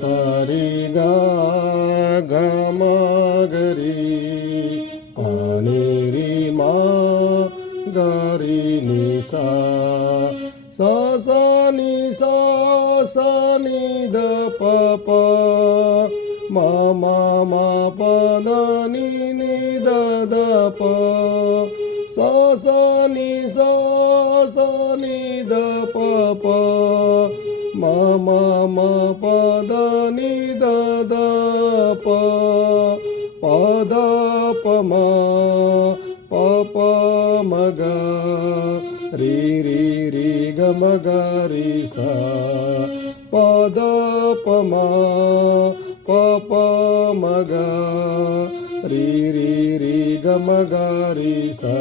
సరి గా గమ గరి పాని రి మా గరి ని సా సా సా ని సా సా ని ద ప ప మా మా మా ప ద ని ని ద ద ప సా సా ని సా సా ని ద ప ప మా మా మా ప ద ని ద ద ప ప ద ప మా ప ప మ గ రి రి రి గ మ గ రి సా ప ద ప మా ప ప మ గ రి రి రి గ మ గ రి సా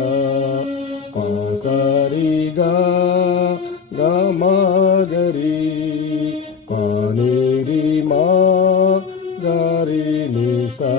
ప స రి గ గ మ గ రి పా ని రి మా గ రి ని సా